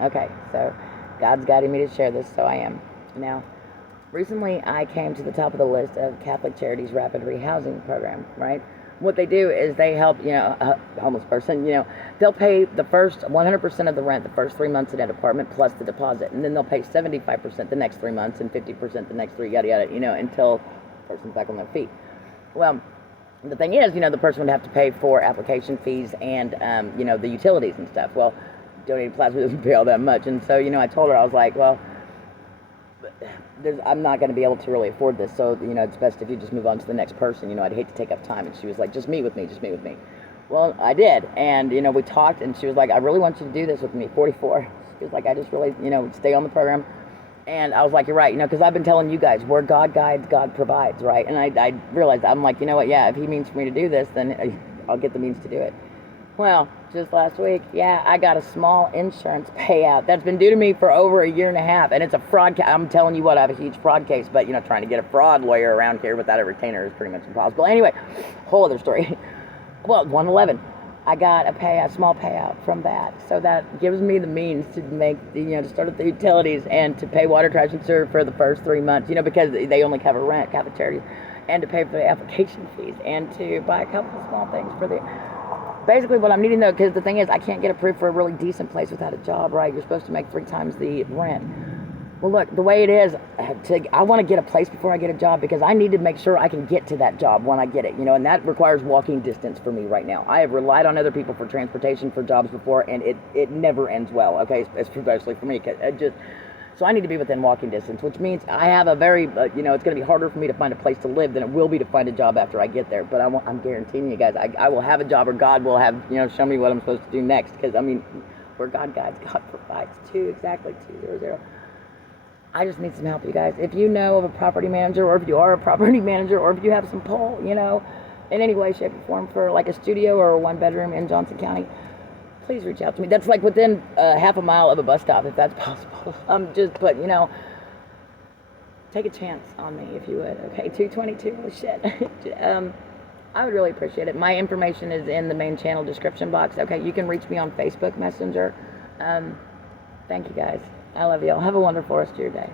Okay, so God's guiding me to share this, so I am. Now, recently I came to the top of the list of Catholic Charities Rapid Rehousing Program, right? What they do is they help, a homeless person, they'll pay the first 100% of the rent the first 3 months in that apartment plus the deposit. And then they'll pay 75% the next 3 months and 50% the next three, yada, yada, until the person's back on their feet. Well, the thing is, the person would have to pay for application fees and, the utilities and stuff. Well, donated plasma doesn't pay all that much. And so, I told her, I was like, well, I'm not going to be able to really afford this, so, it's best if you just move on to the next person. I'd hate to take up time. And she was like, just meet with me. Well, I did. And, we talked, and she was like, I really want you to do this with me, 44. She was like, I just really, stay on the program. And I was like, you're right, because I've been telling you guys, where God guides, God provides, right? And I realized, I'm like, you know what, yeah, if he means for me to do this, then I'll get the means to do it. Well, just last week, I got a small insurance payout that's been due to me for over a year and a half, and it's a fraud case. I'm telling you what, I have a huge fraud case, but, trying to get a fraud lawyer around here without a retainer is pretty much impossible. Anyway, whole other story. Well, 111. I got a small payout from that, so that gives me the means to make, to start with the utilities and to pay water, trash, and sewer for the first 3 months, because they only cover rent, Catholic Charities, and to pay for the application fees, and to buy a couple of small things for the... Basically what I'm needing, though, because the thing is, I can't get approved for a really decent place without a job, right? You're supposed to make 3 times the rent. Well, look, the way it is, I want to get a place before I get a job, because I need to make sure I can get to that job when I get it, and that requires walking distance for me right now. I have relied on other people for transportation for jobs before, and it never ends well, okay, especially for me. So I need to be within walking distance, which means I have a very, it's going to be harder for me to find a place to live than it will be to find a job after I get there. But I'm guaranteeing you guys, I will have a job, or God will have, show me what I'm supposed to do next. Because, where God guides, God provides. Exactly 200. I just need some help, you guys. If you know of a property manager, or if you are a property manager, or if you have some pull, in any way, shape, or form for like a studio or a 1-bedroom in Johnson County, please reach out to me. That's like within half a mile of a bus stop, if that's possible. But, take a chance on me if you would. Okay, 222, oh shit. I would really appreciate it. My information is in the main channel description box. Okay, you can reach me on Facebook Messenger. Thank you guys. I love you all. Have a wonderful rest of your day.